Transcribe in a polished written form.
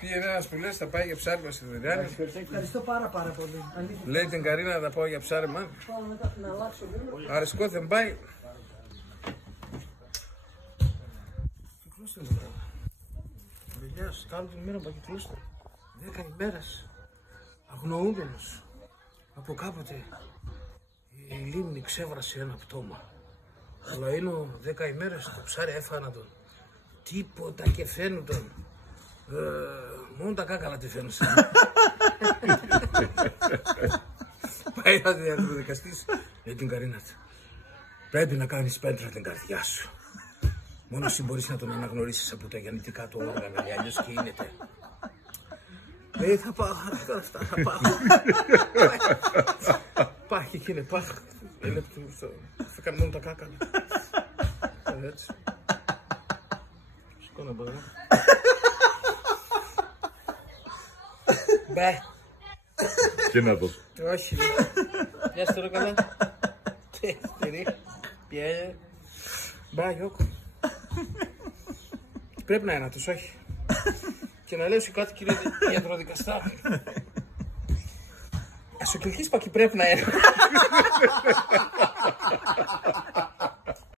Πήγαινε ένας που λες θα πάει για ψάρεμα στη Δωριάννη. Ευχαριστώ πάρα πολύ. Λέει την Καρίνα να τα πάω για ψάρεμα. Να αλλάξω λίγο. Αρεσκό δεν πάει. Κυκλώστε μου τώρα. Παιδιά, κάνω την ημέρα που κυκλώστε. 10 ημέρες. Αγνοούμενος. Από κάποτε η λίμνη ξέβρασε ένα πτώμα. Αλλά είναι 10 ημέρες το ψάρι έφανα τον. Τίποτα και φαίνονταν. Μόνο τα κάκαλα τη φαίνονταν. Πάει να δικαστής. Λέει την Καρίνα του. Πρέπει να κάνεις πέντρα την καρδιά σου. Μόνο εσύ μπορείς να τον αναγνωρίσεις από τα γεννητικά του όργανα, αλλιώς και γίνεται. Θα πάω, αυτά θα πάω. Πάχ, εκείνη, πάχ. Θα κάνω μόνο τα κάκαλα. Έτσι. Σκόνα μπαγά. Μπε. Τι να δω. Όχι. Γεια σου τώρα καλά. Πιέλε. Μπα, Γιώκο. Πρέπει να είναι τους, όχι. Και να λέω σου κάτι κύριε γιατροδικαστά. Σου κλικείς πακι πρέπει να είναι.